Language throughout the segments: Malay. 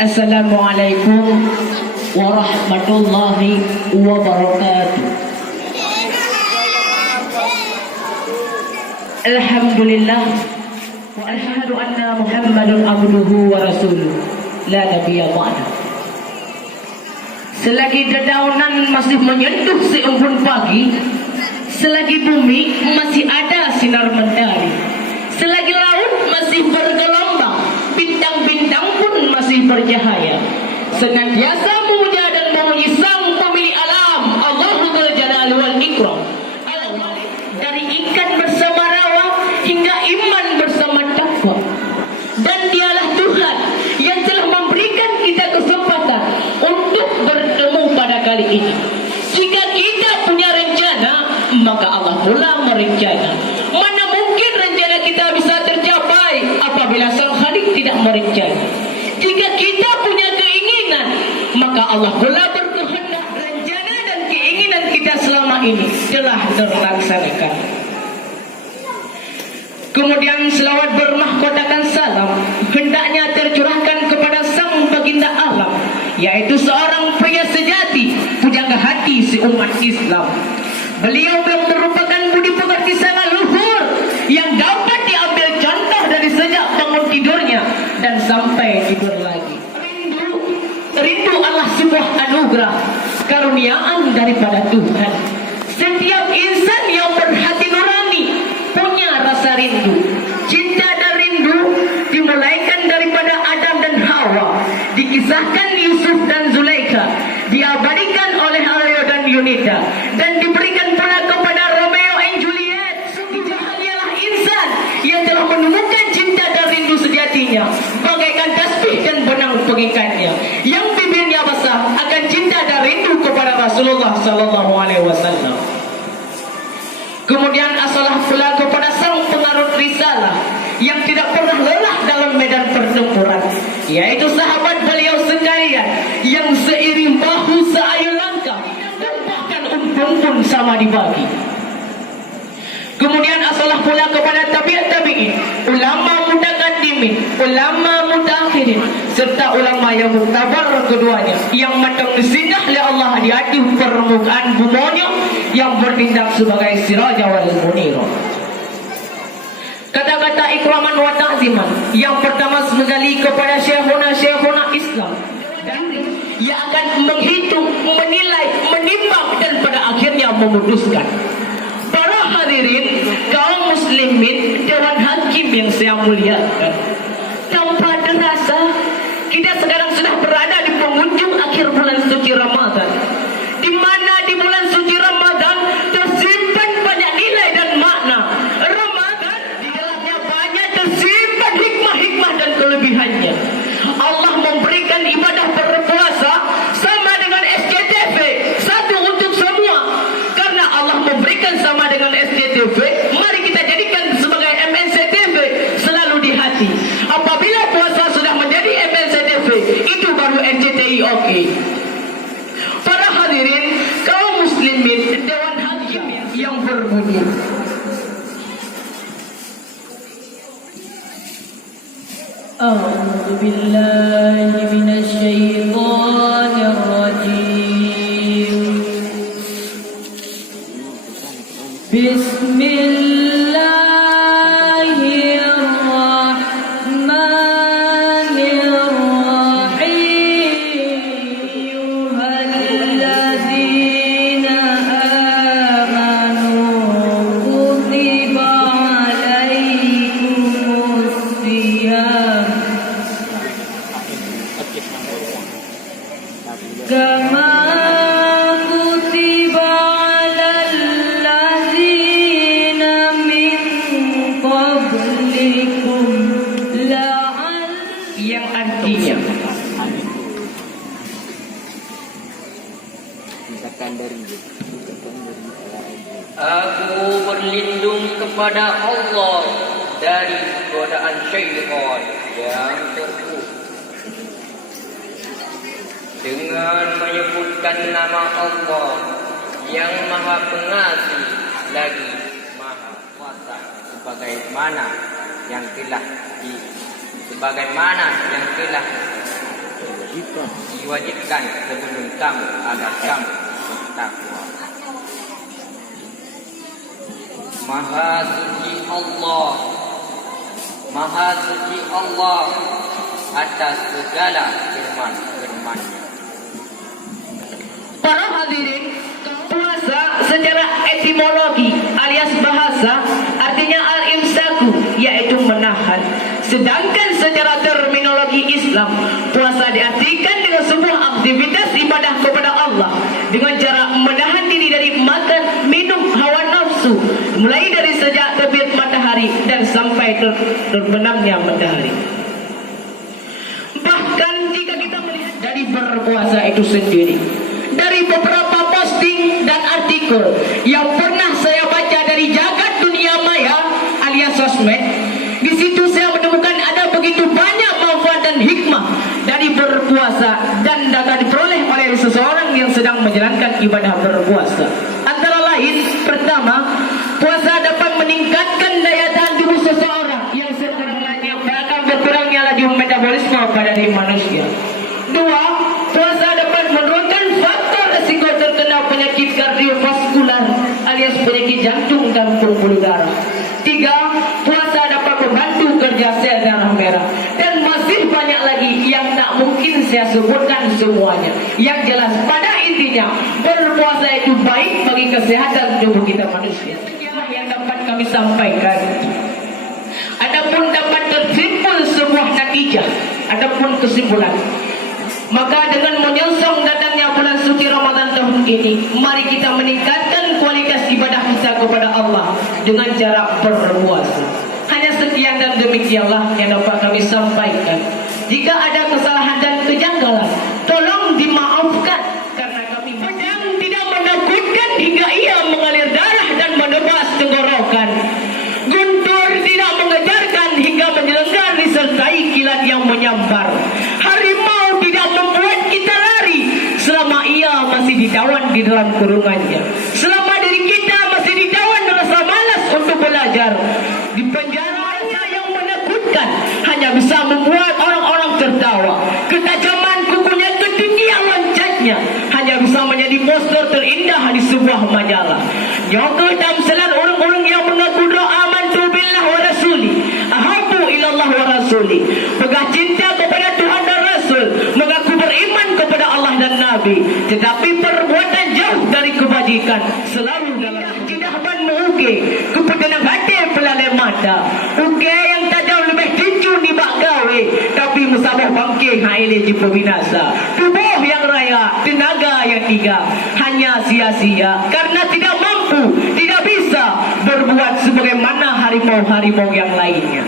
Assalamualaikum warahmatullahi wabarakatuh. Alhamdulillah wa ashhadu anna Muhammadun abduhu wa rasuluh la nabiyya ba'da. Selagi dedaunan masih menyentuh seembun pagi, selagi bumi masih ada sinar mentari, selagi laut masih bergelombang, bintang-bintang pun masih bercahaya, senantiasa memuja dan memuji Sang Pemilik Alam, Allahu Dzal Jalali wal Ikram. Dari ikan bersama rawa hingga iman bersama takwa, dan Dialah Tuhan yang telah memberikan kita kesempatan untuk bertemu pada kali ini. Jika kita punya rencana, maka Allah pula merencana. Mana mungkin rencana kita bisa tercapai apabila Sang Khalik tidak merencana. Jika kita punya keinginan, maka Allah pula berkehendak. Rencana dan keinginan kita selama ini telah terlaksanakan. Kemudian selawat bermahkotakan salam hendaknya tercurahkan kepada Sang Baginda Alam, yaitu seorang pria sejati, pujangga hati seumat Islam. Beliau merupakan budi pekerti sangat luhur yang dapat diambil contoh dari sejak bangun tidurnya dan sampai tidur lagi. Rindu adalah sebuah anugerah, karuniaan daripada Tuhan. Setiap insan yang berhati nurani punya rasa rindu. Cinta dan rindu dimulaikan daripada Adam dan Hawa, dikisahkan Yusuf dan Zulaikha, diabadikan oleh Aryo dan Yunita, dan diberikan pula kepada Romeo and Juliet. Dialah insan yang telah menemukan cinta dan rindu sejatinya, bagaikan tasbih dan benang pengikatnya, yang bibirnya basah akan cinta dan rindu kepada Rasulullah sallallahu alaihi wasallam. Kemudian asalah pula kepada sang pengarut risalah yang tidak pernah lelah dalam medan pertempuran, yaitu sahabat beliau sekalian yang seiring bahu seayu langkah dan bahkan untung pun sama dibagi. Kemudian asalah pula kepada tabi'in, ulama mutaqaddimin, ulama mutaakhirin, serta ulama yang muktabar keduanya, yang matang disinggah oleh Allah di hati permukaan bumonya, yang bertindak sebagai siraja wal munira. Kata-kata ikraman wa ta'ziman yang pertama sekali kepada syekhuna Islam, dan ia akan menghitung, menilai, menimbang dan pada akhirnya memutuskan. Para hadirin kaum muslimin, dewan hakim yang saya muliakan, tanpa terasa kita sekarang sudah berada di penghujung akhir bulan suci Ramadan, di mana di bulan suci Ramadan tersimpan banyak nilai dan makna. Ramadan di dalamnya banyak tersimpan hikmah-hikmah dan kelebihannya. Allah memberikan ibadah berpuasa sama dengan SKTV, satu untuk semua. Karena Allah memberikan sama dengan SKTV, mari kita jadikan sebagai MNCTV selalu di hati. Apabila puasa sudah menjadi MNCTV, itu baru NCTI oke. Para hadirin kaum muslimin, dewan hakim yang berbudi. A'udzu billahi minasy syaithanir rajim. Kama kutiba 'alal ladzina min qablikum la'al, yang artinya aku berlindung kepada Allah dari godaan syaitan yang terkutuk, dengan menyebutkan nama Allah yang Maha Pengasih lagi Maha Kuasa, sebagaimana yang telah sebagaimana yang telah diwajibkan sebelum kamu agar kamu bertakwa. Maha suci Allah, Maha suci Allah atas segala firman-firman-Nya. Para hadirin, puasa secara etimologi alias bahasa artinya al-imsaku, yaitu menahan. Sedangkan secara terminologi Islam, puasa diartikan dengan sebuah aktivitas ibadah kepada Allah dengan cara menahan diri dari makan, minum, hawa nafsu, mulai dari sejak terbit matahari dan sampai terbenamnya matahari. Bahkan jika kita melihat dari berpuasa itu sendiri, dari beberapa posting dan artikel yang pernah saya baca dari jagat dunia maya alias sosmed, di situ saya menemukan ada begitu banyak manfaat dan hikmah dari berpuasa dan dapat diperoleh oleh seseorang yang sedang menjalankan ibadah berpuasa. Antara lain, pertama, puasa dapat meningkatkan daya tahan tubuh seseorang yang sebenarnya akan berkurangnya laju metabolisme pada diri manusia. Dua, puasa dapat menurunkan faktor risiko terkena penyakit kardiovaskular alias penyakit jantung dan pembuluh darah. Tiga, puasa dapat membantu kerja sel darah merah. Dan masih banyak lagi yang tak mungkin saya sebutkan semuanya. Yang jelas pada intinya, berpuasa itu baik bagi kesehatan tubuh kita manusia. Sekianlah yang dapat kami sampaikan. Adapun dapat tersimpul sebuah natijah, adapun kesimpulan, maka dengan menyongsong datangnya bulan suci Ramadan tahun ini, mari kita meningkatkan kualitas ibadah kita kepada Allah dengan cara berpuasa. Hanya sekian dan demikianlah yang dapat kami sampaikan. Jika ada kesalahan dan kejanggalan, tolong dimaafkan karena kami pedang tidak menakutkan hingga ia mengalir darah dan menebas tenggorokan. Guntur tidak mengejarkan hingga menyelenggar disertai kilat yang menyambar. Harimau tidak membuat kita lari selama ia masih ditawan di dalam kurungannya. Selama diri kita masih ditawan rasa malas untuk belajar, di penjaranya yang menakutkan hanya bisa membuat orang-orang tertawa. Ketajaman kukunya, ketinggian loncatnya hanya bisa menjadi poster terindah di sebuah majalah. Jaga damsalan orang-orang yang mengaku doa amantu billah wa rasuli, ahabbu ilallah wa rasuli, pegah cinta kepada Tuhan dan Rasul, mengaku beriman kepada Allah dan Nabi, tetapi perbuatan jauh dari kebajikan, selalu dalam jidah ban menguge kepetenang hati pelalai mata, uge yang tajam lebih tinju ni bak gawe, tapi musabah bangkit haile ji binasa. Tubuh yang raya, tenaga yang tiga, hanya sia-sia karena tidak mampu, tidak bisa berbuat sebagaimana harimau-harimau yang lainnya.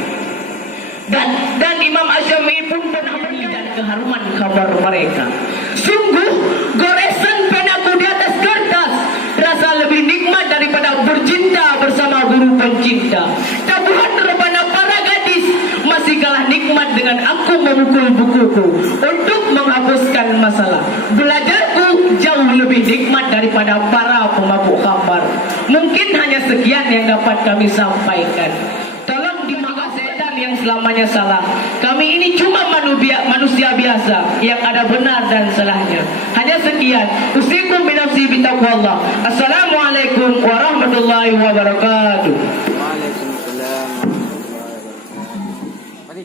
Dan Imam Asy'ari pun pernah melihat keharuman kabar mereka. Sungguh goresan penaku di atas kertas rasa lebih nikmat daripada bercinta bersama guru pencinta. Tabuhan rebana para gadis masih kalah nikmat dengan aku memukul bukuku untuk menghapuskan masalah. Belajarku jauh lebih nikmat daripada para pemabuk khamar. Mungkin hanya sekian yang dapat kami sampaikan. Tolong dimaafkan setan yang selamanya salah. Kami ini cuma manusia biasa yang ada benar dan salahnya. Hanya sekian. Usikum binafsi bitaqwallah. Assalamualaikum warahmatullahi wabarakatuh. Waalaikumsalam warahmatullahi wabarakatuh. Mari.